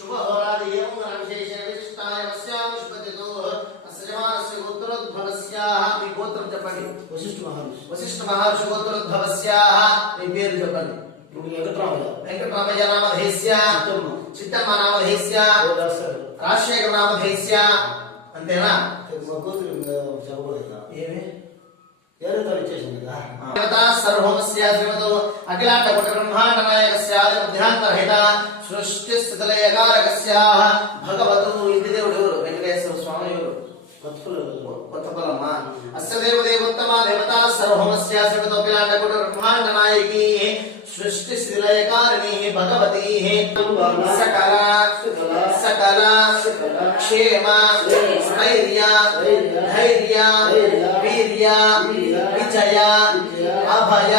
शुभहोरादि एवं विशेषेण विशिष्टाय अस्याम शुभतितो अस्यमानस्य गोत्रोद्भवस्याः మీ గోత్రం చెప్పండి వశిష్ఠ మహర్షి గోత్రోద్భవస్యాः మీ పేరు చెప్పండి వెంకటరామయ్య నామధేస్య చిత్తమ్మ నామధేస్య రాజశేఖర నామధేస్య అంతేనా ఏమి सर्वमस्य श्रीमतो अखिलांड कोटि ब्रह्मांड नायकस्य आदिमध्यांतरहित सृष्टि स्थितिलयकारकस्य भगवतु इति देवुडु वेंकटेश्वर स्वामी वत्तफलम्मा अस्य देवदेवोत्तमा देवता सर्वमस्य श्रीमतो अखिलांड कोटि ब्रह्मांड नायकी सृष्टि स्थितिलयकारिणी भगवती सकल सकल क्षेम स्थैर्य धैर्य वीर्य विजय अभय